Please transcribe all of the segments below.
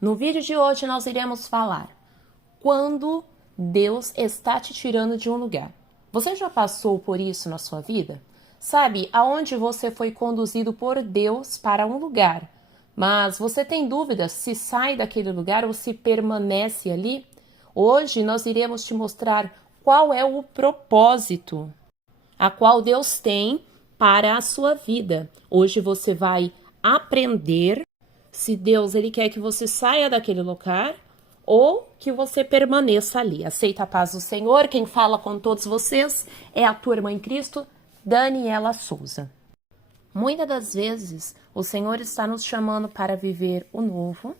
No vídeo de hoje nós iremos falar quando Deus está te tirando de um lugar. Você já passou por isso na sua vida? Sabe, aonde você foi conduzido por Deus para um lugar, mas você tem dúvidas se sai daquele lugar ou se permanece ali? Hoje nós iremos te mostrar qual é o propósito a qual Deus tem para a sua vida. Hoje você vai aprender se Deus ele quer que você saia daquele lugar ou que você permaneça ali. Aceita a paz do Senhor. Quem fala com todos vocês é a tua irmã em Cristo, Daniela Souza. Muitas das vezes o Senhor está nos chamando para viver o novo,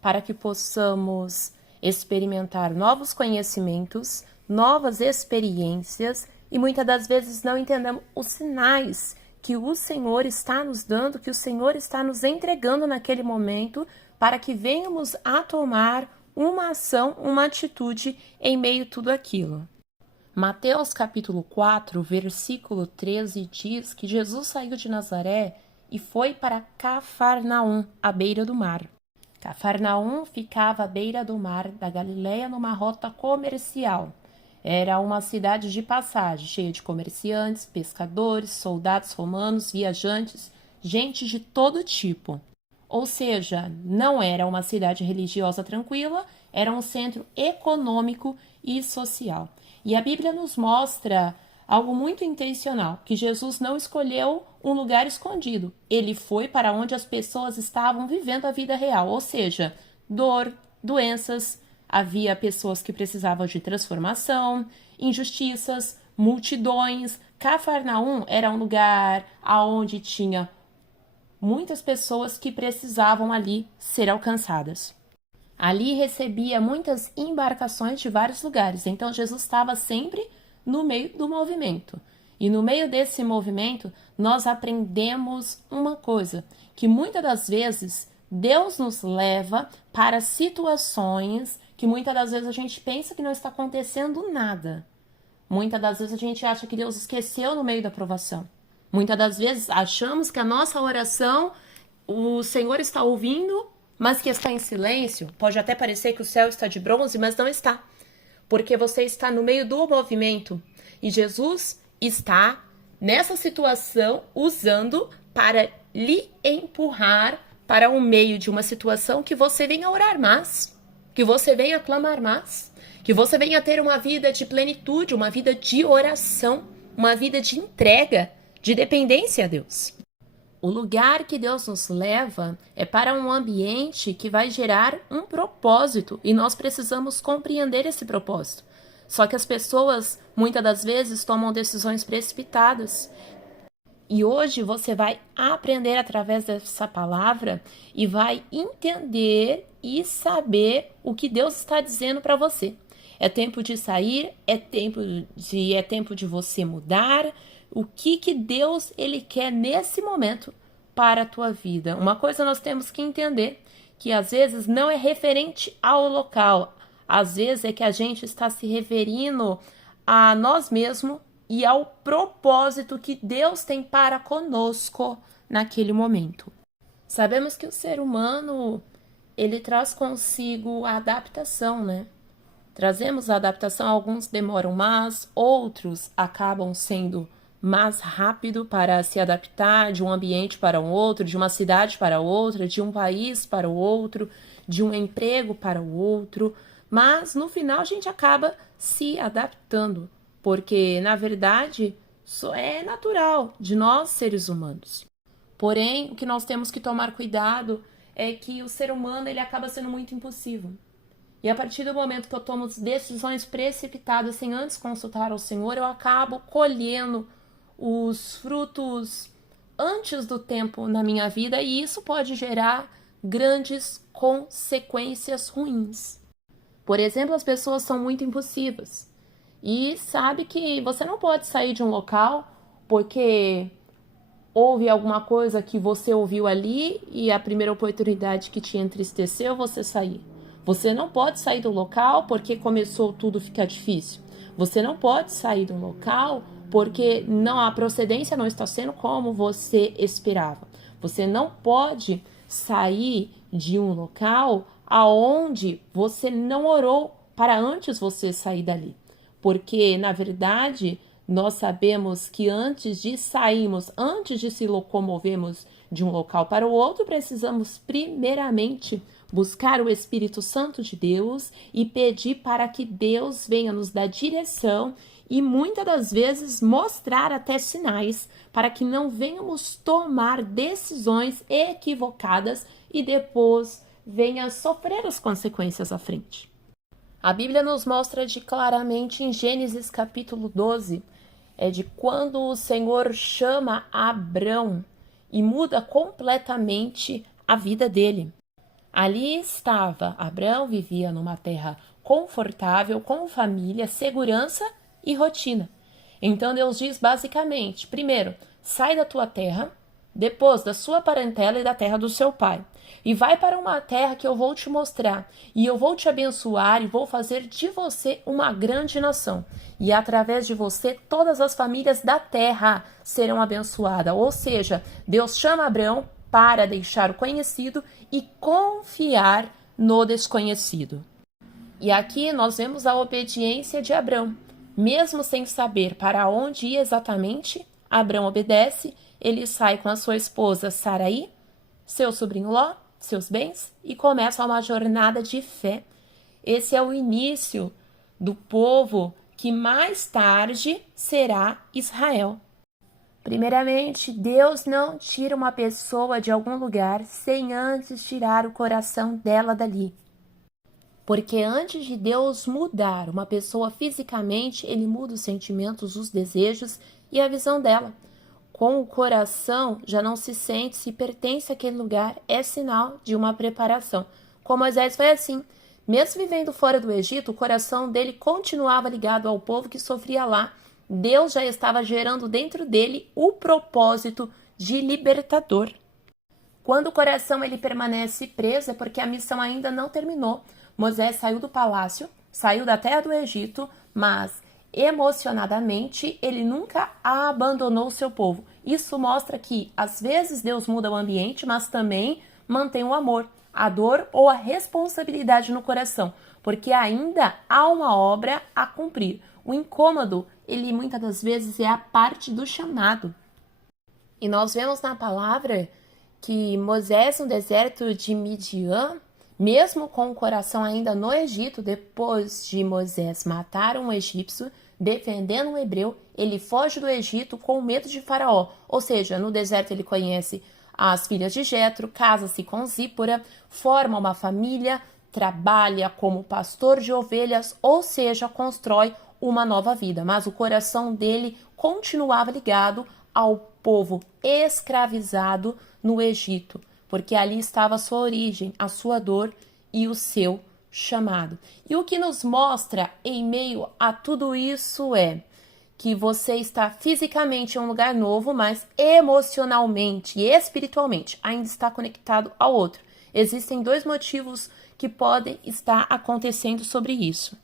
para que possamos experimentar novos conhecimentos, novas experiências e muitas das vezes não entendemos os sinais que o Senhor está nos dando, que o Senhor está nos entregando naquele momento para que venhamos a tomar uma ação, uma atitude em meio a tudo aquilo. Mateus capítulo 4, versículo 13 diz que Jesus saiu de Nazaré e foi para Cafarnaum, à beira do mar. Cafarnaum ficava à beira do mar da Galileia numa rota comercial. Era uma cidade de passagem, cheia de comerciantes, pescadores, soldados romanos, viajantes, gente de todo tipo. Ou seja, não era uma cidade religiosa tranquila, era um centro econômico e social. E a Bíblia nos mostra algo muito intencional, que Jesus não escolheu um lugar escondido. Ele foi para onde as pessoas estavam vivendo a vida real, ou seja, dor, doenças, havia pessoas que precisavam de transformação, injustiças, multidões. Cafarnaum era um lugar onde tinha muitas pessoas que precisavam ali ser alcançadas. Ali recebia muitas embarcações de vários lugares, então Jesus estava sempre no meio do movimento. E no meio desse movimento, nós aprendemos uma coisa, que muitas das vezes Deus nos leva para situações que muitas das vezes a gente pensa que não está acontecendo nada. Muitas das vezes a gente acha que Deus esqueceu no meio da provação. Muitas das vezes achamos que a nossa oração, o Senhor está ouvindo, mas que está em silêncio. Pode até parecer que o céu está de bronze, mas não está. Porque você está no meio do movimento e Jesus está nessa situação usando para lhe empurrar para o meio de uma situação que você venha orar mais, que você venha clamar mais, que você venha ter uma vida de plenitude, uma vida de oração, uma vida de entrega, de dependência a Deus. O lugar que Deus nos leva é para um ambiente que vai gerar um propósito e nós precisamos compreender esse propósito. Só que as pessoas, muitas das vezes, tomam decisões precipitadas. E hoje você vai aprender através dessa palavra e vai entender e saber o que Deus está dizendo para você. É tempo de sair, é tempo de você mudar. O que Deus ele quer nesse momento para a tua vida? Uma coisa nós temos que entender, que às vezes não é referente ao local. Às vezes é que a gente está se referindo a nós mesmos e ao propósito que Deus tem para conosco naquele momento. Sabemos que o ser humano, ele traz consigo a adaptação, né? Trazemos a adaptação, alguns demoram mais, outros acabam sendo mais rápido para se adaptar de um ambiente para um outro, de uma cidade para outra, de um país para o outro, de um emprego para o outro, mas no final a gente acaba se adaptando, porque na verdade isso é natural de nós seres humanos. Porém, o que nós temos que tomar cuidado é que o ser humano ele acaba sendo muito impulsivo. E a partir do momento que eu tomo decisões precipitadas sem antes consultar ao Senhor, eu acabo colhendo os frutos antes do tempo na minha vida e isso pode gerar grandes consequências ruins. Por exemplo, as pessoas são muito impulsivas e sabe que você não pode sair de um local porque houve alguma coisa que você ouviu ali e a primeira oportunidade que te entristeceu, você sair. Você não pode sair do local porque começou tudo a ficar difícil. Você não pode sair do local porque a procedência não está sendo como você esperava. Você não pode sair de um local aonde você não orou para antes você sair dali. Porque, na verdade, nós sabemos que antes de sairmos, antes de se locomovermos de um local para o outro, precisamos primeiramente buscar o Espírito Santo de Deus e pedir para que Deus venha nos dar direção e muitas das vezes mostrar até sinais para que não venhamos tomar decisões equivocadas e depois venha sofrer as consequências à frente. A Bíblia nos mostra claramente em Gênesis capítulo 12, de quando o Senhor chama Abrão e muda completamente a vida dele. Ali estava, Abrão vivia numa terra confortável, com família, segurança e rotina. Então Deus diz basicamente, primeiro, sai da tua terra, depois da sua parentela e da terra do seu pai, e vai para uma terra que eu vou te mostrar, e eu vou te abençoar e vou fazer de você uma grande nação, e através de você todas as famílias da terra serão abençoadas. Ou seja, Deus chama Abrão para deixar o conhecido e confiar no desconhecido. E aqui nós vemos a obediência de Abrão. Mesmo sem saber para onde ir exatamente, Abrão obedece, ele sai com a sua esposa Sarai, seu sobrinho Ló, seus bens, e começa uma jornada de fé. Esse é o início do povo que mais tarde será Israel. Primeiramente, Deus não tira uma pessoa de algum lugar sem antes tirar o coração dela dali. Porque antes de Deus mudar uma pessoa fisicamente, ele muda os sentimentos, os desejos e a visão dela. Com o coração, já não se sente se pertence àquele lugar, é sinal de uma preparação. Com Moisés foi assim. Mesmo vivendo fora do Egito, o coração dele continuava ligado ao povo que sofria lá. Deus já estava gerando dentro dele o propósito de libertador. Quando o coração ele permanece preso, é porque a missão ainda não terminou. Moisés saiu do palácio, saiu da terra do Egito, mas emocionadamente ele nunca abandonou o seu povo. Isso mostra que às vezes Deus muda o ambiente, mas também mantém o amor, a dor ou a responsabilidade no coração, porque ainda há uma obra a cumprir. O incômodo, ele muitas das vezes é a parte do chamado. E nós vemos na palavra que Moisés no deserto de Midian, mesmo com o coração ainda no Egito, depois de Moisés matar um egípcio, defendendo um hebreu, ele foge do Egito com medo de Faraó. Ou seja, no deserto ele conhece as filhas de Jetro, casa-se com Zípora, forma uma família, trabalha como pastor de ovelhas, ou seja, constrói uma nova vida. Mas o coração dele continuava ligado ao povo escravizado no Egito, porque ali estava a sua origem, a sua dor e o seu chamado. E o que nos mostra em meio a tudo isso é que você está fisicamente em um lugar novo, mas emocionalmente e espiritualmente ainda está conectado ao outro. Existem dois motivos que podem estar acontecendo sobre isso.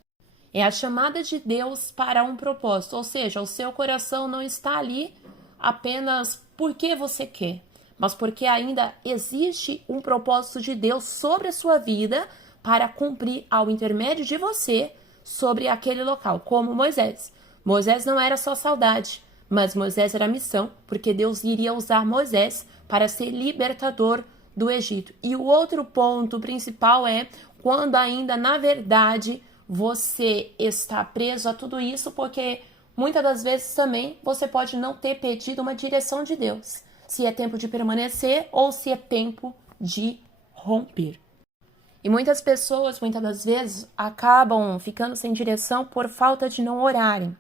É a chamada de Deus para um propósito, ou seja, o seu coração não está ali apenas porque você quer, mas porque ainda existe um propósito de Deus sobre a sua vida para cumprir ao intermédio de você sobre aquele local, como Moisés. Moisés não era só saudade, mas Moisés era missão, porque Deus iria usar Moisés para ser libertador do Egito. E o outro ponto principal é quando ainda, na verdade, você está preso a tudo isso, porque muitas das vezes também você pode não ter pedido uma direção de Deus. Se é tempo de permanecer ou se é tempo de romper. E muitas pessoas, muitas das vezes, acabam ficando sem direção por falta de não orarem,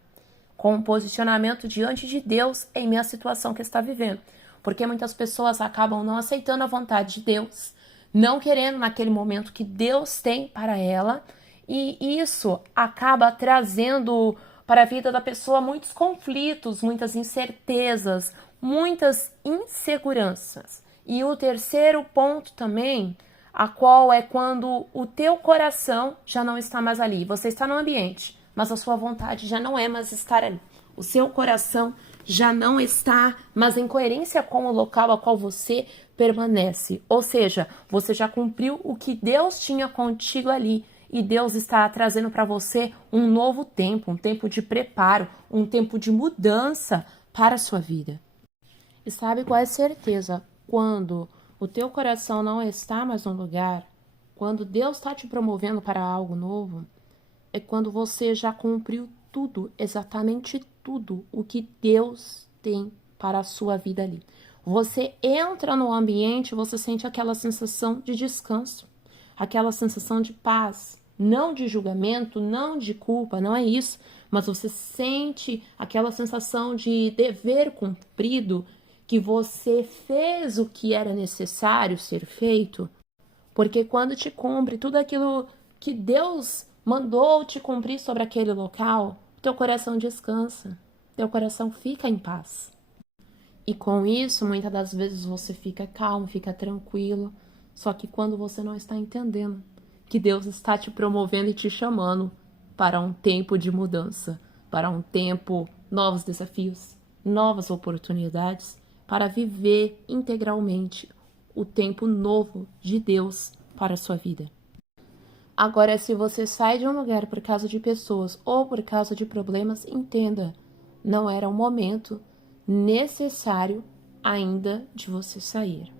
com um posicionamento diante de Deus em meio à situação que está vivendo. Porque muitas pessoas acabam não aceitando a vontade de Deus, não querendo naquele momento que Deus tem para ela, e isso acaba trazendo para a vida da pessoa muitos conflitos, muitas incertezas, muitas inseguranças. E o terceiro ponto também, a qual é quando o teu coração já não está mais ali. Você está no ambiente, mas a sua vontade já não é mais estar ali. O seu coração já não está mais em coerência com o local a qual você permanece. Ou seja, você já cumpriu o que Deus tinha contigo ali. E Deus está trazendo para você um novo tempo, um tempo de preparo, um tempo de mudança para a sua vida. E sabe qual é a certeza? Quando o teu coração não está mais no lugar, quando Deus está te promovendo para algo novo, é quando você já cumpriu tudo, exatamente tudo o que Deus tem para a sua vida ali. Você entra no ambiente, você sente aquela sensação de descanso, aquela sensação de paz, não de julgamento, não de culpa, não é isso, mas você sente aquela sensação de dever cumprido, que você fez o que era necessário ser feito, porque quando te cumpre tudo aquilo que Deus mandou te cumprir sobre aquele local, teu coração descansa, teu coração fica em paz. E com isso, muitas das vezes você fica calmo, fica tranquilo, só que quando você não está entendendo que Deus está te promovendo e te chamando para um tempo de mudança, para um tempo, novos desafios, novas oportunidades, para viver integralmente o tempo novo de Deus para a sua vida. Agora, se você sai de um lugar por causa de pessoas ou por causa de problemas, entenda, não era o momento necessário ainda de você sair.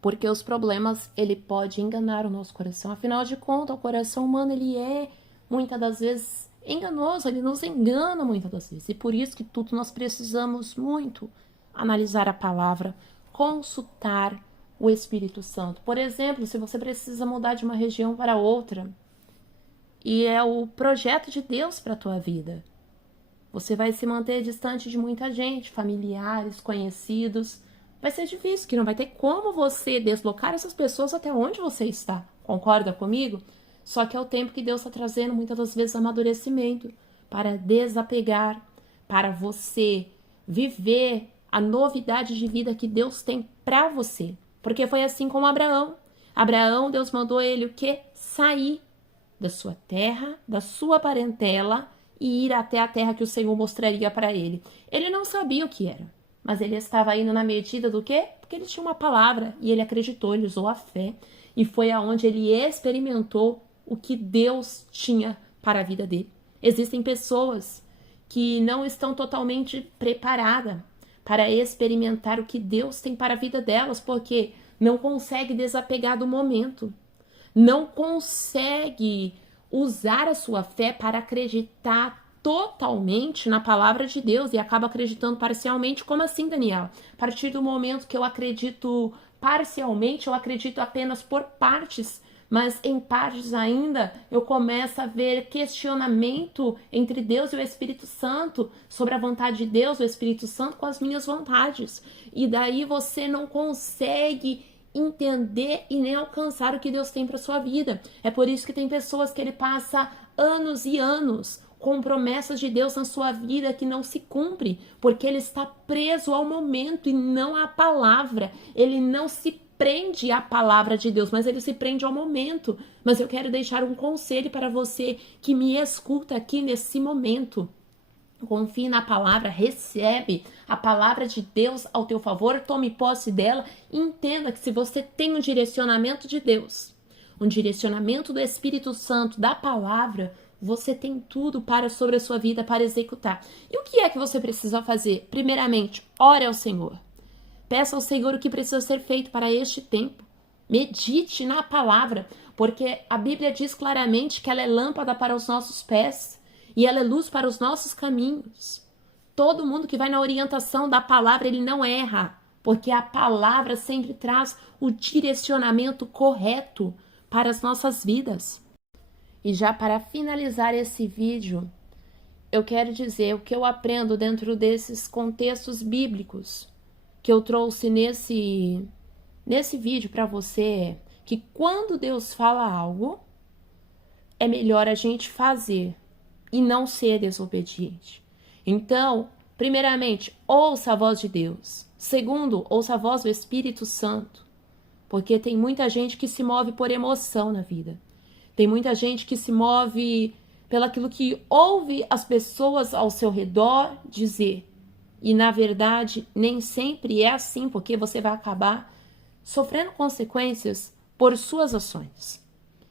Porque os problemas, ele pode enganar o nosso coração. Afinal de contas, o coração humano, ele é, muitas das vezes, enganoso. Ele nos engana muitas das vezes. E por isso que tudo nós precisamos muito analisar a palavra, consultar o Espírito Santo. Por exemplo, se você precisa mudar de uma região para outra, e é o projeto de Deus para a tua vida, você vai se manter distante de muita gente, familiares, conhecidos. Vai ser difícil, que não vai ter como você deslocar essas pessoas até onde você está. Concorda comigo? Só que é o tempo que Deus está trazendo, muitas das vezes, amadurecimento, para desapegar, para você viver a novidade de vida que Deus tem para você. Porque foi assim como Abraão. Abraão, Deus mandou ele o quê? Sair da sua terra, da sua parentela, e ir até a terra que o Senhor mostraria para ele. Ele não sabia o que era, mas ele estava indo na medida do quê? Porque ele tinha uma palavra e ele acreditou, ele usou a fé, e foi aonde ele experimentou o que Deus tinha para a vida dele. Existem pessoas que não estão totalmente preparadas para experimentar o que Deus tem para a vida delas, porque não consegue desapegar do momento, não consegue usar a sua fé para acreditar totalmente na palavra de Deus e acaba acreditando parcialmente. Como assim, Daniel? A partir do momento que eu acredito parcialmente, eu acredito apenas por partes, mas em partes ainda eu começo a ver questionamento entre Deus e o Espírito Santo, sobre a vontade de Deus, o Espírito Santo, com as minhas vontades. E daí você não consegue entender e nem alcançar o que Deus tem para sua vida. É por isso que tem pessoas que ele passa anos e anos com promessas de Deus na sua vida que não se cumpre, porque ele está preso ao momento e não à palavra. Ele não se prende à palavra de Deus, mas ele se prende ao momento. Mas eu quero deixar um conselho para você que me escuta aqui nesse momento. Confie na palavra, recebe a palavra de Deus ao teu favor, tome posse dela e entenda que se você tem um direcionamento de Deus, um direcionamento do Espírito Santo, da palavra, você tem tudo para sobre a sua vida para executar. E o que é que você precisa fazer? Primeiramente, ore ao Senhor. Peça ao Senhor o que precisa ser feito para este tempo. Medite na palavra, porque a Bíblia diz claramente que ela é lâmpada para os nossos pés e ela é luz para os nossos caminhos. Todo mundo que vai na orientação da palavra, ele não erra, porque a palavra sempre traz o direcionamento correto para as nossas vidas. E já para finalizar esse vídeo, eu quero dizer o que eu aprendo dentro desses contextos bíblicos que eu trouxe nesse vídeo para você, que quando Deus fala algo, é melhor a gente fazer e não ser desobediente. Então, primeiramente, ouça a voz de Deus. Segundo, ouça a voz do Espírito Santo, porque tem muita gente que se move por emoção na vida. Tem muita gente que se move pelaquilo que ouve as pessoas ao seu redor dizer. E, na verdade, nem sempre é assim, porque você vai acabar sofrendo consequências por suas ações.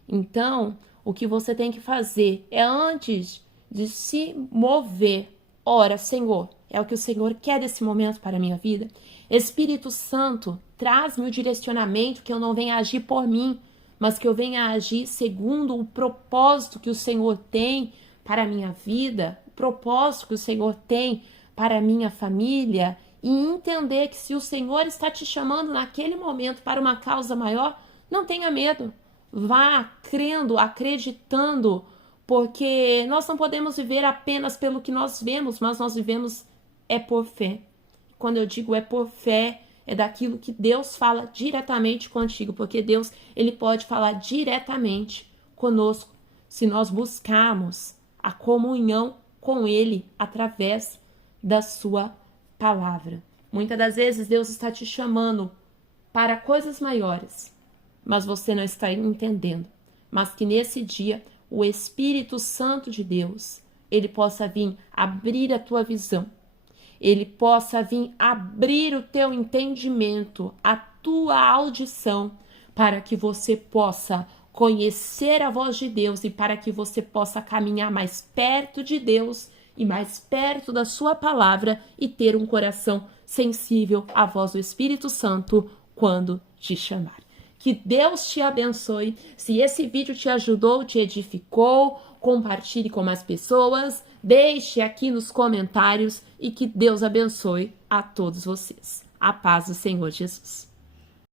Então, o que você tem que fazer é, antes de se mover, ora, Senhor, é o que o Senhor quer desse momento para a minha vida. Espírito Santo, traz-me o direcionamento, que eu não venha agir por mim, mas que eu venha agir segundo o propósito que o Senhor tem para a minha vida, o propósito que o Senhor tem para a minha família, e entender que se o Senhor está te chamando naquele momento para uma causa maior, não tenha medo. Vá crendo, acreditando, porque nós não podemos viver apenas pelo que nós vemos, mas nós vivemos por fé. Quando eu digo por fé, é daquilo que Deus fala diretamente contigo, porque Deus, ele pode falar diretamente conosco se nós buscarmos a comunhão com ele através da sua palavra. Muitas das vezes Deus está te chamando para coisas maiores, mas você não está entendendo. Mas que nesse dia o Espírito Santo de Deus, ele possa vir abrir a tua visão, ele possa vir abrir o teu entendimento, a tua audição, para que você possa conhecer a voz de Deus e para que você possa caminhar mais perto de Deus e mais perto da sua palavra e ter um coração sensível à voz do Espírito Santo quando te chamar. Que Deus te abençoe. Se esse vídeo te ajudou, te edificou, compartilhe com mais pessoas, deixe aqui nos comentários e que Deus abençoe a todos vocês. A paz do Senhor Jesus.